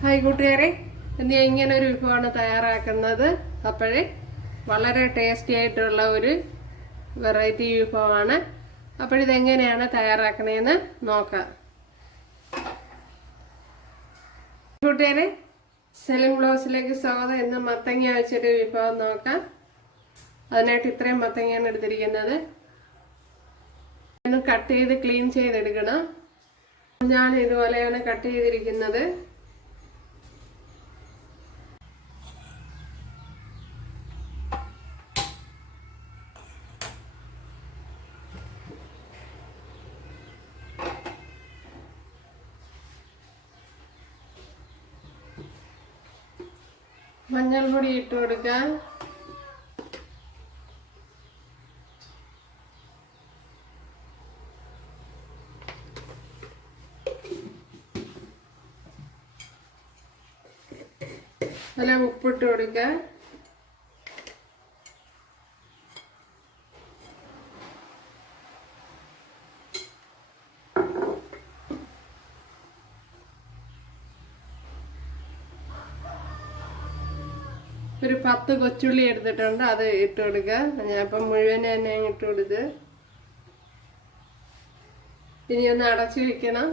Hi കൂട്ടുകാരെ. ഇന്ന് ഇങ്ങനെ ഒരു വിഭവമാണ് തയ്യാറാക്കുന്നത്. അപ്പോഴേ വളരെ ടേസ്റ്റി ആയിട്ടുള്ള ഒരു വെറൈറ്റി വിഭവമാണ്. അപ്പോഴിതെങ്ങനെയാണ് തയ്യാറാക്കണേന്ന് നോക്കാം. കൂട്ടുകാരെ സെലിം ബ്ലൗസിലേക്ക് സ്വാഗതം. ഇന്ന് മത്തങ്ങ വെച്ചൊരു വിഭവം നോക്കാം. അതിനായിട്ട് ഇത്രയും മത്തങ്ങയാണ് എടുത്തിരിക്കുന്നത്. കട്ട് ചെയ്ത് ക്ലീൻ ചെയ്തെടുക്കണം. ഞാൻ ഇതുപോലെയാണ് കട്ട് ചെയ്തിരിക്കുന്നത്. മഞ്ഞൾപ്പൊടി ഇട്ട് കൊടുക്കാം. നല്ല ഉപ്പിട്ട് കൊടുക്കാം. ഒരു പത്ത് കൊച്ചുള്ളി എടുത്തിട്ടുണ്ട് അത് ഇട്ട് കൊടുക്കുക ഞാൻ ഇപ്പം മുഴുവൻ തന്നെ ഇട്ട് കൊടുത്ത്. ഇനി ഒന്ന് അടച്ചു വെക്കണം.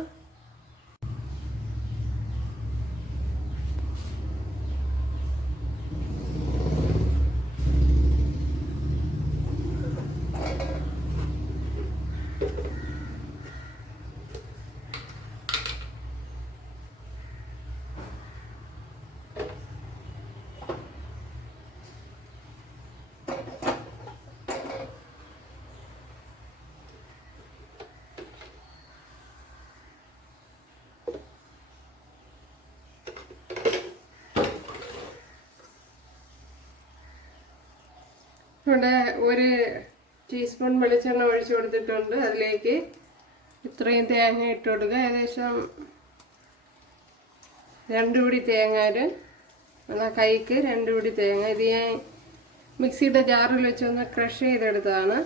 ഇവിടെ ഒരു ടീസ്പൂൺ വെളിച്ചെണ്ണ ഒഴിച്ചു കൊടുത്തിട്ടുണ്ട്. അതിലേക്ക് ഇത്രയും തേങ്ങ ഇട്ട് കൊടുക്കുക. ഏകദേശം രണ്ട് പിടി തേങ്ങാര്. എന്നാൽ കൈക്ക് രണ്ട് പിടി തേങ്ങ. ഇത് ഞാൻ മിക്സിയുടെ ജാറിൽ വെച്ചൊന്ന് ക്രഷ് ചെയ്തെടുത്തതാണ്.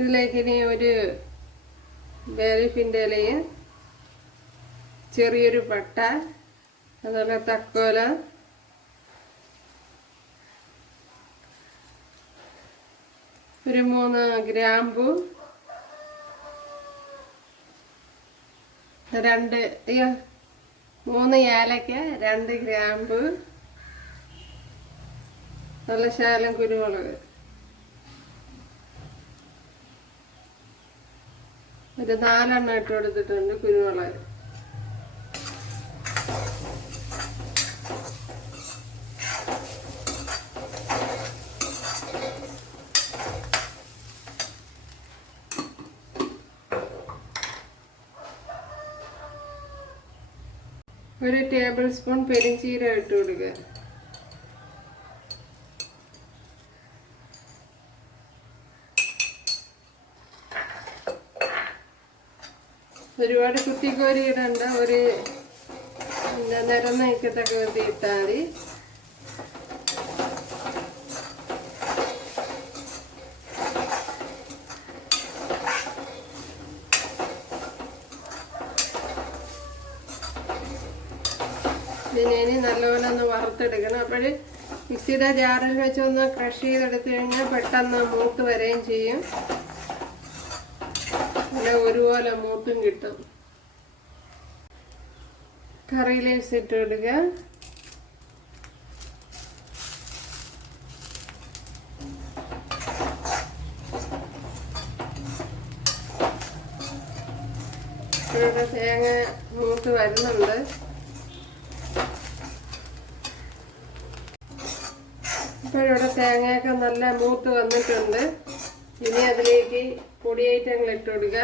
ഇതിലേക്ക് ഇനി ഒരു വേലിഫിന്റെ ഇലയും ചെറിയൊരു പട്ട അതുപോലെ തക്കോല ഒരു മൂന്ന് ഗ്രാമ്പു രണ്ട് അയ്യോ മൂന്ന് ഏലക്ക രണ്ട് ഗ്രാമ്പു നല്ല ശാലം കുരുമുളക്. ഒരു നാലെണ്ണം ഇട്ട് കൊടുത്തിട്ടുണ്ട് കുരുമുളക്. ഒരു ടേബിൾ സ്പൂൺ പെരിഞ്ചീരം ഇട്ട് കൊടുക്കുക. ഒരുപാട് കുത്തിക്കോരി ഇടണ്ട ഒരു എന്താ നിരന്ന് നയിക്കത്തക്ക ഇതിനെ ഇനി നല്ലപോലെ ഒന്ന് വറുത്തെടുക്കണം. അപ്പോൾ മിക്സിയുടെ ജാറിൽ വെച്ചൊന്ന് ക്രഷ് ചെയ്തെടുത്തു കഴിഞ്ഞാൽ പെട്ടെന്ന് മൂത്ത് വരികയും ചെയ്യും. നല്ല ഒരുപോലെ മൂത്തും കിട്ടും. കറി ലീവ്സ് ഇട്ട് കൊടുക്കുക ഇവിടെ തേങ്ങ മൂത്ത് വരുന്നുണ്ട്. ഇപ്പോഴിവിടെ തേങ്ങയൊക്കെ നല്ല മൂത്ത് വന്നിട്ടുണ്ട്. ഇനി അതിലേക്ക് പൊടിയായിട്ട് ഞങ്ങൾ ഇട്ട് കൊടുക്കുക.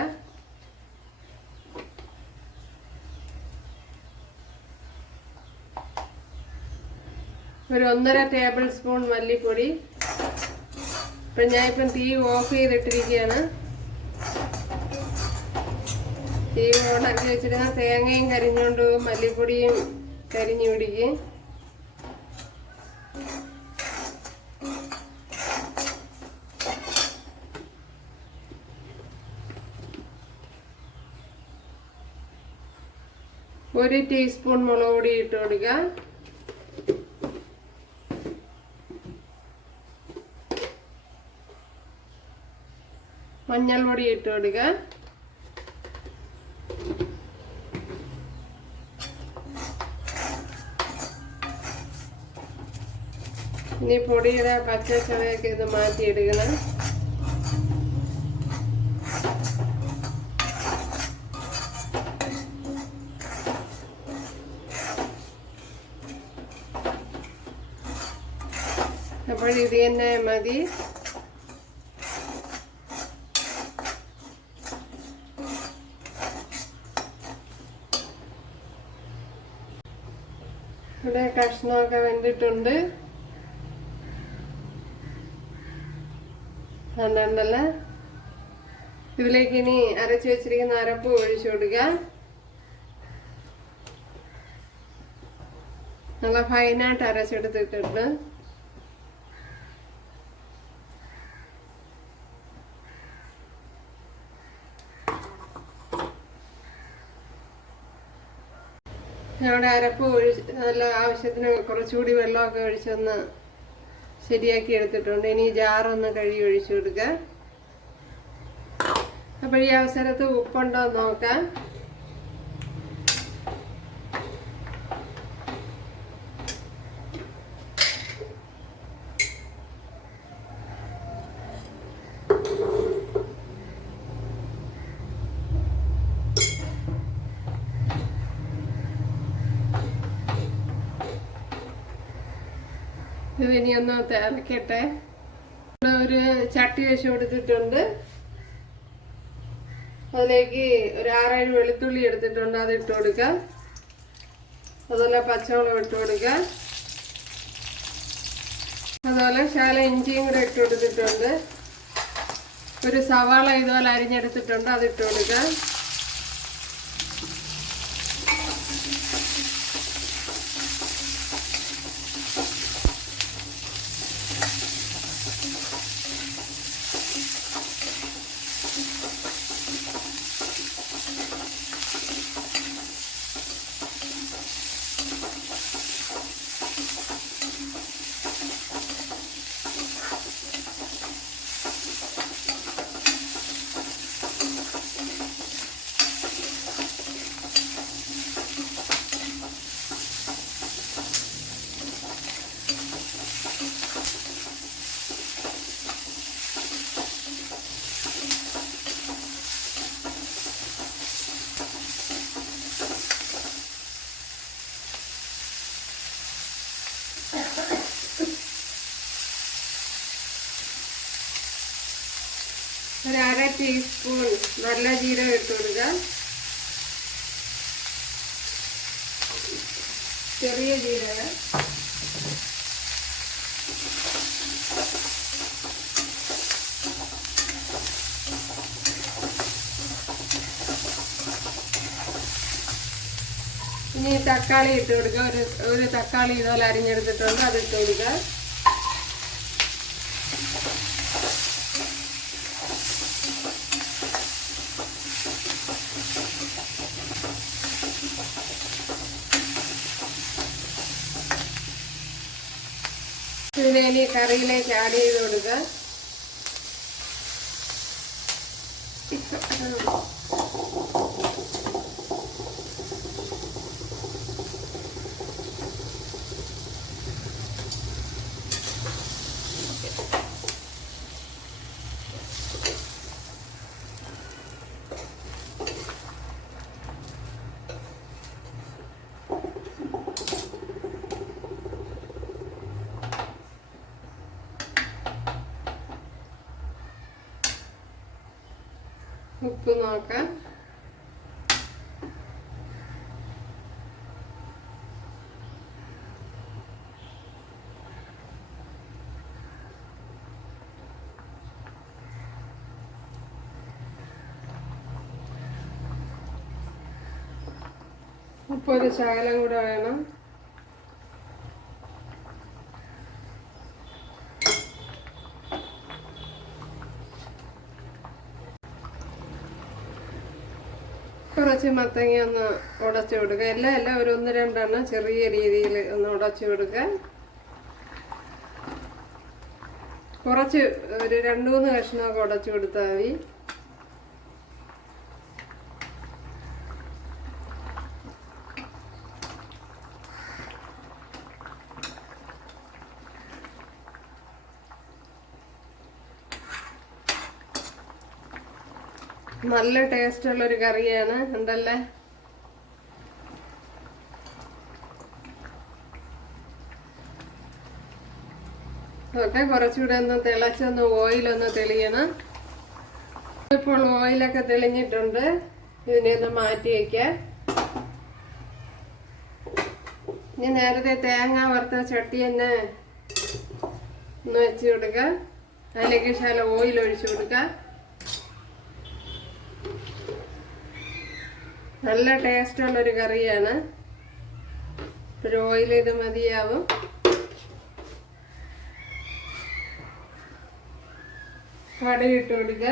ഒരു ഒന്നര ടേബിൾ സ്പൂൺ മല്ലിപ്പൊടി. ഇപ്പം ഞാൻ ഇപ്പം തീ ഓഫ് ചെയ്തിട്ടിരിക്കുകയാണ്. തീ ഓണാക്കി വെച്ചിരുന്ന തേങ്ങയും കരിഞ്ഞുകൊണ്ട് മല്ലിപ്പൊടിയും കരിഞ്ഞു പിടിക്കും. ഒരു ടീസ്പൂൺ മുളക് പൊടി ഇട്ട് കൊടുക്കുക മഞ്ഞൾപ്പൊടി ഇട്ട് കൊടുക്കുക ഇനി പൊടിയുടെ പച്ച ചവയൊക്കെ ഇത് മാറ്റിയെടുക്കണം. അപ്പോൾ ഇത് തന്നെ മതി. ഇവിടെ കഷ്ണമൊക്കെ വെന്തിട്ടുണ്ട്. കണ്ടല്ല ഇതിലേക്ക് ഇനി അരച്ചു വെച്ചിരിക്കുന്ന അരപ്പ് ഒഴിച്ചു കൊടുക്കുക. നല്ല ഫൈനായിട്ട് അരച്ചെടുത്തിട്ടുണ്ട്. ഞങ്ങളുടെ അരപ്പ് ഒഴിച്ച് നല്ല ആവശ്യത്തിന് കുറച്ചുകൂടി വെള്ളമൊക്കെ ഒഴിച്ചൊന്ന് ശരിയാക്കി എടുത്തിട്ടുണ്ട്. ഇനി ജാറൊന്ന് കഴുകി ഒഴിച്ചു കൊടുക്കുക അപ്പോൾ ഈ അവസരത്ത് ഉപ്പുണ്ടോ നോക്കാം. ഇത് ഒന്ന് തിളക്കട്ടെ ഇവിടെ ഒരു ചട്ടി വെച്ച് കൊടുത്തിട്ടുണ്ട്. അതിലേക്ക് ഒരു ആറേഴ് വെളുത്തുള്ളി എടുത്തിട്ടുണ്ട് അത് ഇട്ട് കൊടുക്കാം അതുപോലെ പച്ചമുളക് ഇട്ട് കൊടുക്കാം അതുപോലെ ശാല ഇഞ്ചിയും കൂടെ ഇട്ട് കൊടുത്തിട്ടുണ്ട്. ഒരു സവാള ഇതുപോലെ അരിഞ്ഞെടുത്തിട്ടുണ്ട് അത് ഇട്ട് കൊടുക്കുക. ഒരു അര ടീസ്പൂൺ നല്ല ജീരകം ഇട്ട് കൊടുക്കുക. ചെറിയ ജീരകം. ഇനി തക്കാളി ഇട്ട് കൊടുക്കുക. ഒരു ഒരു തക്കാളി ഇതുപോലെ അരിഞ്ഞെടുത്തിട്ടുണ്ട്. അത് ഇട്ട് കൊടുക്കുക. ഇനി കറിയിലേക്ക് ആഡ് ചെയ്ത് കൊടുക്കുക. ഉപ്പ് നോക്കാം ഉപ്പ് ഒരു ശകലം കൂടെ വേണം. കുറച്ച് മത്തങ്ങ ഒന്ന് ഉടച്ചു കൊടുക്കുക. എല്ലാം എല്ലാം ഒരു ഒന്ന് രണ്ടെണ്ണം ചെറിയ രീതിയിൽ ഒന്ന് ഉടച്ചു കൊടുക്കുക. കുറച്ച് ഒരു രണ്ട് മൂന്ന് കഷ്ണമൊക്കെ ഉടച്ചു കൊടുത്താൽ മതി. നല്ല ടേസ്റ്റ് ഉള്ള ഒരു കറിയാണ്. എന്തല്ലേ? ഓക്കെ കുറച്ചുകൂടെ ഒന്ന് തിളച്ചൊന്ന് ഓയിലൊന്ന് തെളിയണം. ഇപ്പോൾ ഓയിലൊക്കെ തെളിഞ്ഞിട്ടുണ്ട്. ഇതിനെ ഒന്ന് മാറ്റി വയ്ക്കാം ഇനി നേരത്തെ തേങ്ങ വറുത്ത ചട്ടി തന്നെ ഒന്ന് വെച്ച് കൊടുക്കുക അതിലേക്ക് ശാല ഓയിൽ ഒഴിച്ചു കൊടുക്കുക നല്ല ടേസ്റ്റ് ഉള്ളൊരു കറിയാണ്. ഒരു ഓയിൽ ഇത് മതിയാവും. കടയിട്ട് കൊടുക്കുക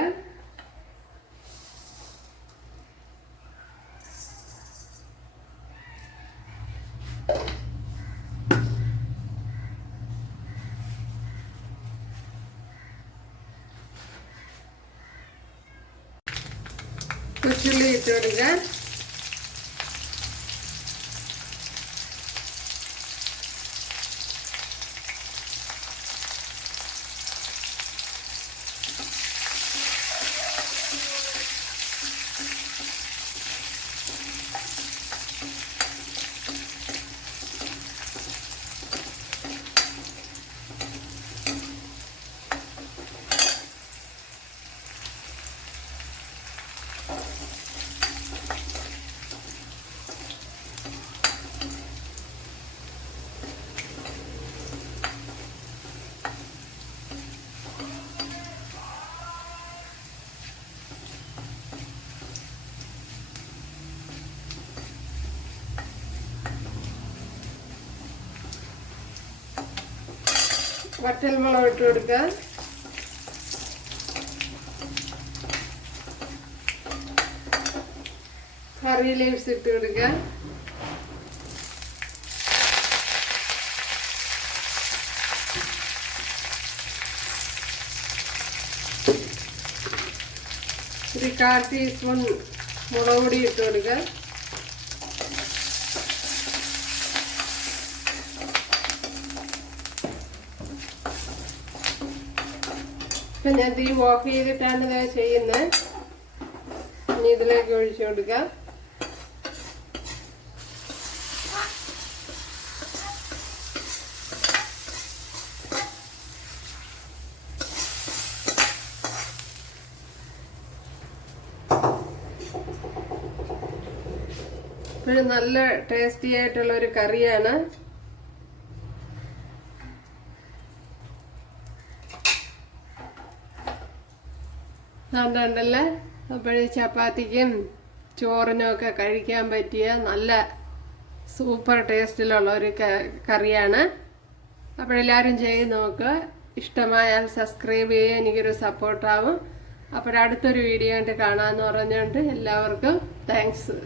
കൊച്ചുള്ളി ഇട്ട് കൊടുക്കുക വറ്റൽമുളക് ഇട്ട് കൊടുക്കുക കറി ലീവ്സ് ഇട്ട് കൊടുക്കുക ഒരു കാൽ ടീസ്പൂൺ മുളക് പൊടി ഇട്ട് കൊടുക്കുക ഇപ്പം ഞാൻ തീ ഓഫ് ചെയ്തിട്ടാണ് ഇത് ചെയ്യുന്നത് ഇനി ഇതിലേക്ക് ഒഴിച്ചു കൊടുക്കാം. നല്ല ടേസ്റ്റി ആയിട്ടുള്ള ഒരു കറിയാണ്. അതുകൊണ്ടല്ലേ അപ്പോഴേ ചപ്പാത്തിക്കും ചോറിനും ഒക്കെ കഴിക്കാൻ പറ്റിയ നല്ല സൂപ്പർ ടേസ്റ്റിലുള്ള ഒരു കറിയാണ്. അപ്പോഴെല്ലാവരും ചെയ്ത് നോക്കുക ഇഷ്ടമായാൽ സബ്സ്ക്രൈബ് ചെയ്യുക എനിക്കൊരു സപ്പോർട്ടാവും അപ്പോഴടുത്തൊരു വീഡിയോ ആയിട്ട് കാണാമെന്ന് പറഞ്ഞുകൊണ്ട് എല്ലാവർക്കും താങ്ക്സ്